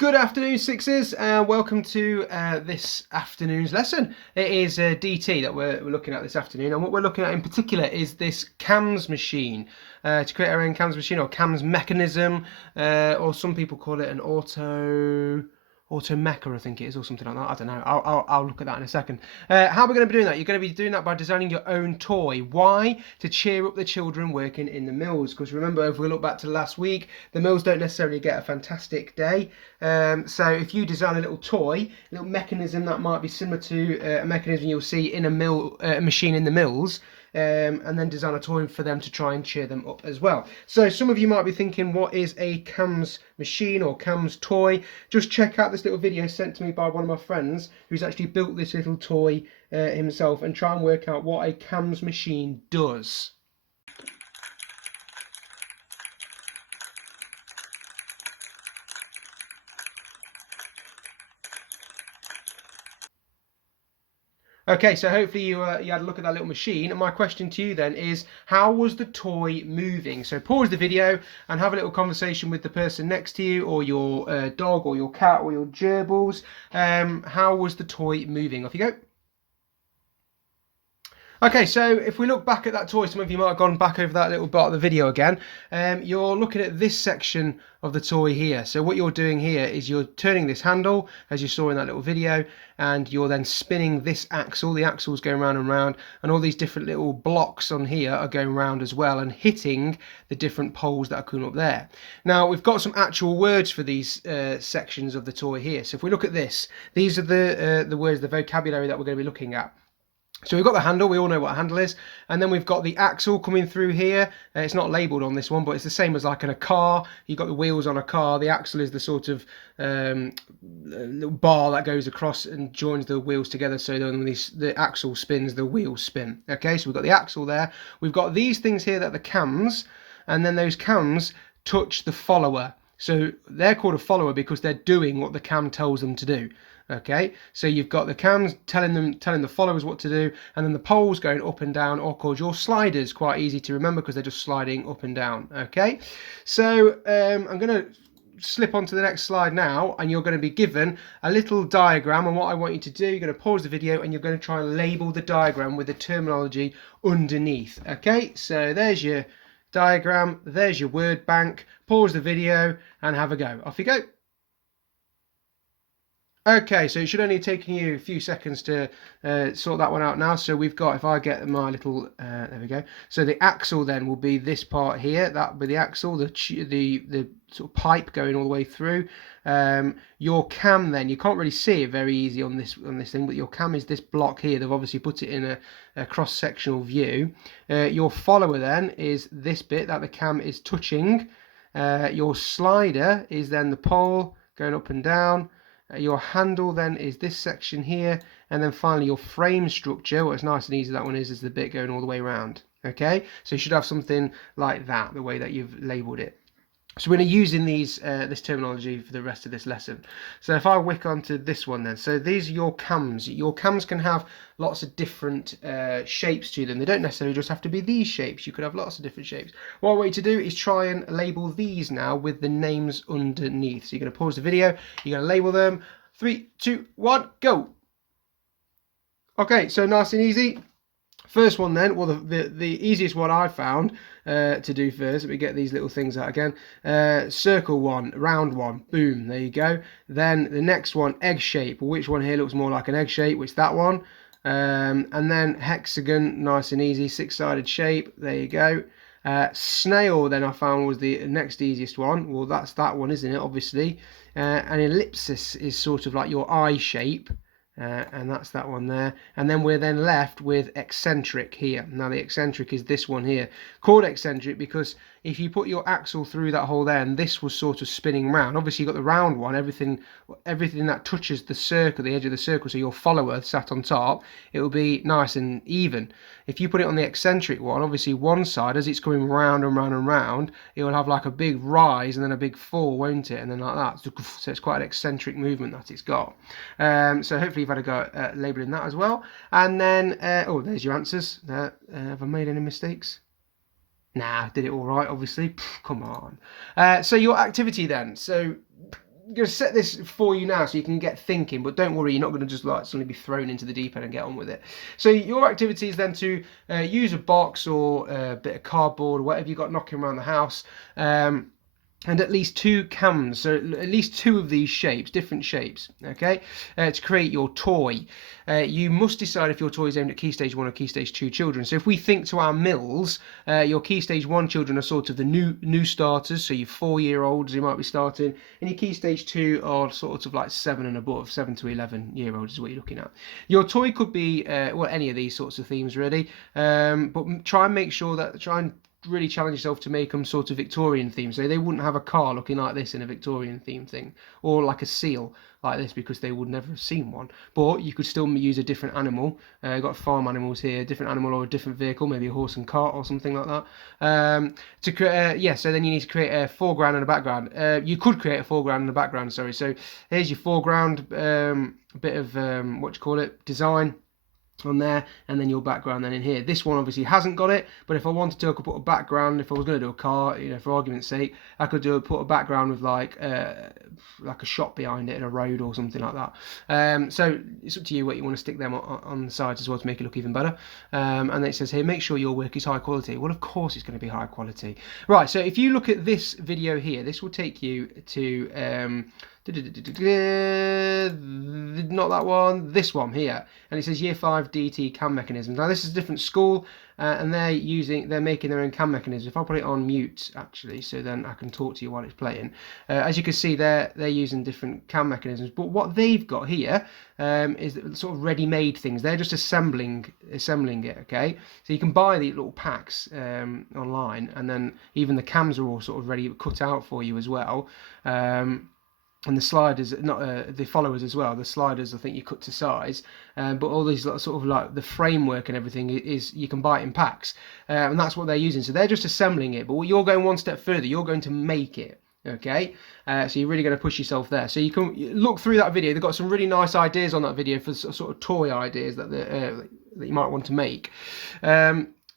Good afternoon, Sixers, and welcome to this afternoon's lesson. It is DT that we're looking at this afternoon, and what we're looking at in particular is this CAMS machine. To create our own CAMS machine, or CAMS mechanism, or some people call it an auto mecha, I think it is, or something like that. I don't know. I'll look at that in a second. How are we going to be doing that? You're going to be doing that by designing your own toy. Why? To cheer up the children working in the mills. Because remember, if we look back to last week, the mills don't necessarily get a fantastic day. So if you design a little toy, a little mechanism that might be similar to a mechanism you'll see in a machine in the mills, and then design a toy for them to try and cheer them up as well. So some of you might be thinking, what is a CAMS machine or CAMS toy? Just check out this little video sent to me by one of my friends who's actually built this little toy himself, and try and work out what a CAMS machine does. Okay, so hopefully you had a look at that little machine. And my question to you then is, how was the toy moving? So pause the video and have a little conversation with the person next to you, or your dog, or your cat, or your gerbils. How was the toy moving? Off you go. Okay, so if we look back at that toy, some of you might have gone back over that little part of the video again. You're looking at this section of the toy here. So what you're doing here is you're turning this handle, as you saw in that little video, and you're then spinning this axle. The axle's going round and round, and all these different little blocks on here are going round as well and hitting the different poles that are coming up there. Now, we've got some actual words for these sections of the toy here. So if we look at this, these are the words, the vocabulary that we're going to be looking at. So we've got the handle, we all know what a handle is, and then we've got the axle coming through here. It's not labelled on this one, but it's the same as like in a car. You've got the wheels on a car. The axle is the sort of little bar that goes across and joins the wheels together, so then when the axle spins, the wheels spin. Okay, so we've got the axle there. We've got these things here that are the cams, and then those cams touch the follower. So they're called a follower because they're doing what the cam tells them to do. Okay, so you've got the cams telling the followers what to do, and then the poles going up and down, or called your sliders. Quite easy to remember because they're just sliding up and down. Okay, so I'm going to slip onto the next slide now, and you're going to be given a little diagram. And what I want you to do, you're going to pause the video and you're going to try and label the diagram with the terminology underneath. Okay, so there's your diagram, there's your word bank. Pause the video and have a go. Off you go. Okay, so it should only have taken you a few seconds to sort that one out now. So we've got, if I get my little, there we go. So the axle then will be this part here. That will be the axle, the sort of pipe going all the way through. Your cam then, you can't really see it very easy on this thing, but your cam is this block here. They've obviously put it in a cross-sectional view. Your follower then is this bit that the cam is touching. Your slider is then the pole going up and down. Your handle then is this section here, and then finally your frame structure, what's nice and easy that one is the bit going all the way around. Okay, so you should have something like that, the way that you've labelled it. So we're going to be using this terminology for the rest of this lesson. So if I wick onto this one then, so these are your cams. Your cams can have lots of different shapes to them. They don't necessarily just have to be these shapes. You could have lots of different shapes. What I want you to do is try and label these now with the names underneath. So you're going to pause the video, you're going to label them. 3, 2, 1, go. Okay, so nice and easy. First one then, well, the easiest one I found to do first, let me get these little things out again. Circle one, round one, boom, there you go. Then the next one, egg shape. Which one here looks more like an egg shape? Which that one? And then hexagon, nice and easy, six-sided shape, there you go. Snail then I found was the next easiest one. Well, that's that one, isn't it, obviously. An ellipsis is sort of like your eye shape. And that's that one there, and then we're then left with eccentric here. Now the eccentric is this one here, called eccentric because if you put your axle through that hole there and this was sort of spinning round, obviously you've got the round one, everything that touches the circle, the edge of the circle, so your follower sat on top, it will be nice and even. If you put it on the eccentric one, obviously one side, as it's coming round and round and round, it will have like a big rise and then a big fall, won't it? And then like that. So it's quite an eccentric movement that it's got. So hopefully you've had a go at labelling that as well. And then, oh, there's your answers. Have I made any mistakes? Nah, did it all right, obviously. Come on. So your activity then. So going to set this for you now so you can get thinking, but don't worry, you're not going to just like suddenly be thrown into the deep end and get on with it. So your activity is then to use a box or a bit of cardboard or whatever you've got knocking around the house, and at least 2 cams, so at least 2 of these shapes, different shapes, okay, to create your toy. You must decide if your toy is aimed at Key Stage 1 or Key Stage 2 children. So if we think to our mills, your Key Stage 1 children are sort of the new starters, so your 4-year-olds who might be starting, and your Key Stage 2 are sort of like 7 and above, 7 to 11-year-olds is what you're looking at. Your toy could be, well, any of these sorts of themes really, but try and really challenge yourself to make them sort of Victorian themed. So they wouldn't have a car looking like this in a Victorian themed thing, or like a seal like this, because they would never have seen one. But you could still use a different animal. You've got farm animals here, a different animal or a different vehicle, maybe a horse and cart or something like that. To create, so then you need to create a foreground and a background. You could create a foreground and a background, sorry. So here's your foreground, bit of design on there, and then your background then in here. This one obviously hasn't got it, but if I wanted to, I could put a background. If I was going to do a car, for argument's sake, I could put a background with like a shop behind it and a road or something like that. So it's up to you what you want to stick them on the sides as well to make it look even better. And then it says here, make sure your work is high quality. Well, of course it's going to be high quality. Right, so if you look at this video here, this will take you to not that one, this one here, and it says Year 5 DT cam mechanisms. Now this is a different school, and they're making their own cam mechanisms. If I put it on mute actually, so then I can talk to you while it's playing, as you can see they're using different cam mechanisms, but what they've got here is sort of ready-made things. They're just assembling it, okay? So you can buy these little packs online, and then even the cams are all sort of ready, cut out for you as well. And the sliders, not the followers as well. The sliders, I think you cut to size, but all these sort of like the framework and everything is you can buy it in packs, and that's what they're using. So they're just assembling it, but you're going one step further. You're going to make it. Okay, so you're really going to push yourself there. So you can look through that video. They've got some really nice ideas on that video for sort of toy ideas that you might want to make.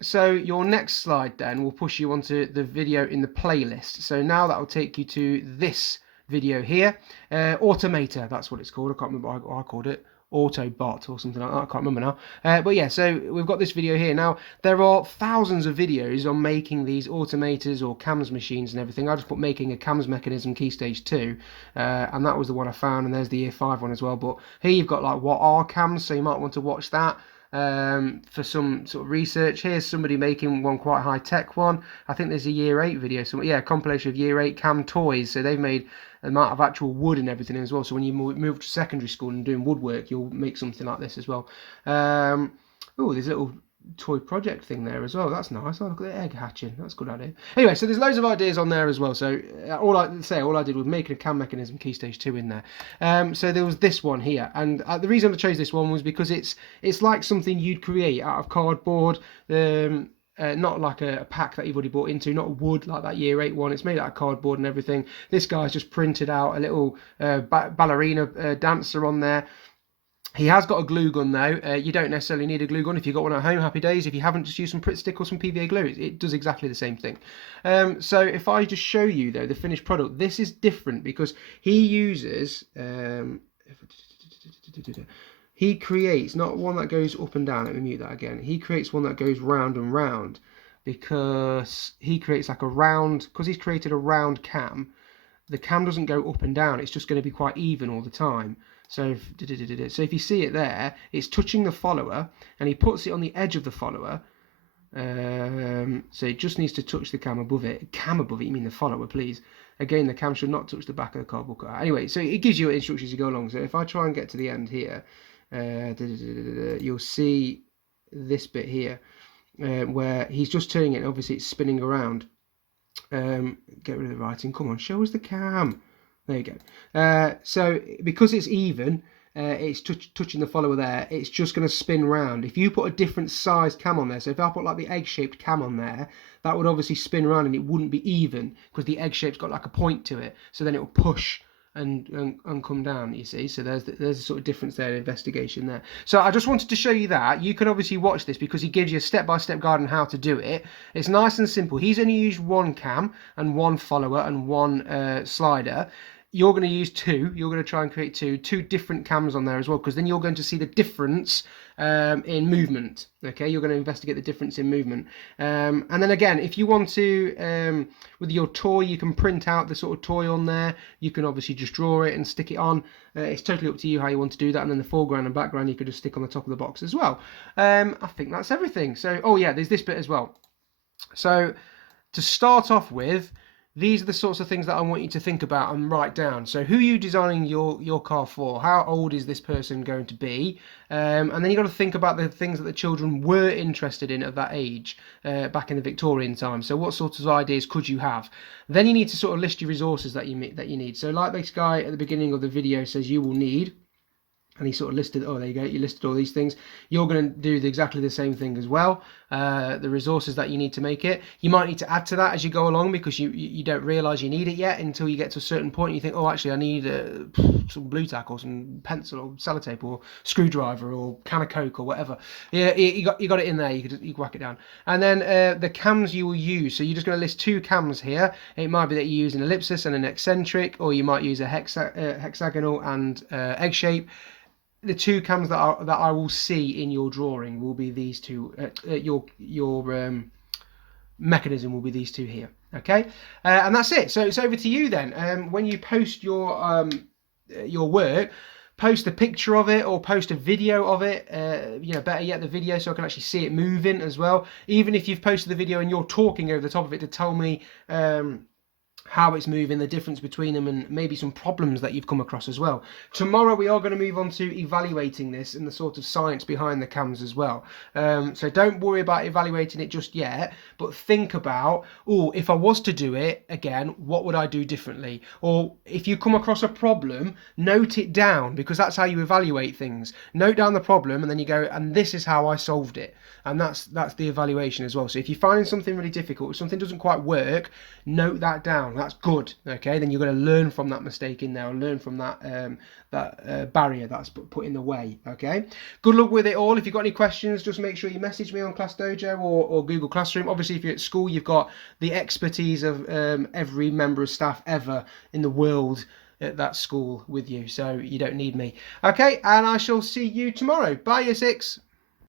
So your next slide then will push you onto the video in the playlist. So now that will take you to this video here, Automator, that's what it's called. I can't remember what I called it, Autobot or something like that, I can't remember now, but yeah, so we've got this video here. Now there are thousands of videos on making these automators or cams machines and everything. I just put making a cams mechanism Key Stage 2, and that was the one I found, and there's the Year 5 one as well. But here you've got like what are cams, so you might want to watch that for some sort of research. Here's somebody making one quite high-tech one. I think there's a Year 8 video, so yeah, compilation of Year 8 cam toys. So they've made an amount of actual wood and everything as well. So when you move to secondary school and doing woodwork, you'll make something like this as well. Oh, there's a little toy project thing there as well. That's nice. Oh, look at the egg hatching. That's a good idea. Anyway, so there's loads of ideas on there as well. So all I did was make a cam mechanism Key Stage 2 in there. So there was this one here, and the reason I chose this one was because it's like something you'd create out of cardboard. Not like a pack that you've already bought into, not wood like that Year 8 one. It's made out of cardboard and everything. This guy's just printed out a little ballerina dancer on there. He has got a glue gun though. You don't necessarily need a glue gun if you've got one at home. Happy days. If you haven't, just use some Pritt Stick or some PVA glue. It does exactly the same thing. So if I just show you though the finished product, this is different because he uses he creates not one that goes up and down. Let me mute that again. He creates one that goes round and round because he creates like a round, because he's created a round cam. The cam doesn't go up and down. It's just going to be quite even all the time. So if you see it there, it's touching the follower, and he puts it on the edge of the follower. So it just needs to touch the cam above it. Cam above it, you mean the follower, please. Again, the cam should not touch the back of the cardboard cutout. Anyway, so it gives you instructions as you go along. So if I try and get to the end here, you'll see this bit here where he's just turning it. Obviously, it's spinning around. Get rid of the writing. Come on, show us the cam. There you go. So because it's even, it's touching the follower there, it's just going to spin round. If you put a different size cam on there, so if I put like the egg-shaped cam on there, that would obviously spin around and it wouldn't be even because the egg shape's got like a point to it. So then it will push and come down, you see. So there's a sort of difference there, investigation there. So I just wanted to show you that. You can obviously watch this because he gives you a step-by-step guide on how to do it. It's nice and simple. He's only used one cam and one follower and one slider. you're going to use two. You're going to try and create two different cams on there as well, because then you're going to see the difference in movement. Okay, you're going to investigate the difference in movement. And then again, if you want to, with your toy, you can print out the sort of toy on there. You can obviously just draw it and stick it on. It's totally up to you how you want to do that. And then the foreground and background you could just stick on the top of the box as well. I think that's everything. So, oh yeah, there's this bit as well. So to start off with, these are the sorts of things that I want you to think about and write down. So who are you designing your car for? How old is this person going to be? And then you've got to think about the things that the children were interested in at that age, back in the Victorian time. So what sorts of ideas could you have? Then you need to sort of list your resources that you need. So like this guy at the beginning of the video says you will need, and he sort of listed, oh, there you go, you listed all these things. You're going to do exactly the same thing as well. The resources that you need to make it. You might need to add to that as you go along, because you don't realise you need it yet until you get to a certain point and you think, oh, actually, I need some blue tack or some pencil or sellotape or screwdriver or can of Coke or whatever. Yeah, you got it in there. You can whack it down. And then the cams you will use. So you're just going to list two cams here. It might be that you use an ellipsis and an eccentric, or you might use a hexagonal and egg shape. The two cams that I will see in your drawing will be these two. Your mechanism will be these two here. Okay, and that's it. So it's over to you then. When you post your work, post a picture of it or post a video of it. Better yet, the video, so I can actually see it moving as well. Even if you've posted the video and you're talking over the top of it to tell me how it's moving, the difference between them, and maybe some problems that you've come across as well. Tomorrow we are going to move on to evaluating this and the sort of science behind the cams as well. So don't worry about evaluating it just yet, but think about, oh, if I was to do it again, what would I do differently? Or if you come across a problem, note it down, because that's how you evaluate things. Note down the problem and then you go, and this is how I solved it. And that's the evaluation as well. So if you're finding something really difficult, if something doesn't quite work, note that down. That's good. Okay, then you're going to learn from that mistake in there, and learn from that barrier that's put in the way. Okay, good luck with it all. If you've got any questions, just make sure you message me on Class Dojo or Google Classroom. Obviously, if you're at school, you've got the expertise of every member of staff ever in the world at that school with you, so you don't need me. Okay, and I shall see you tomorrow. Bye, Year 6.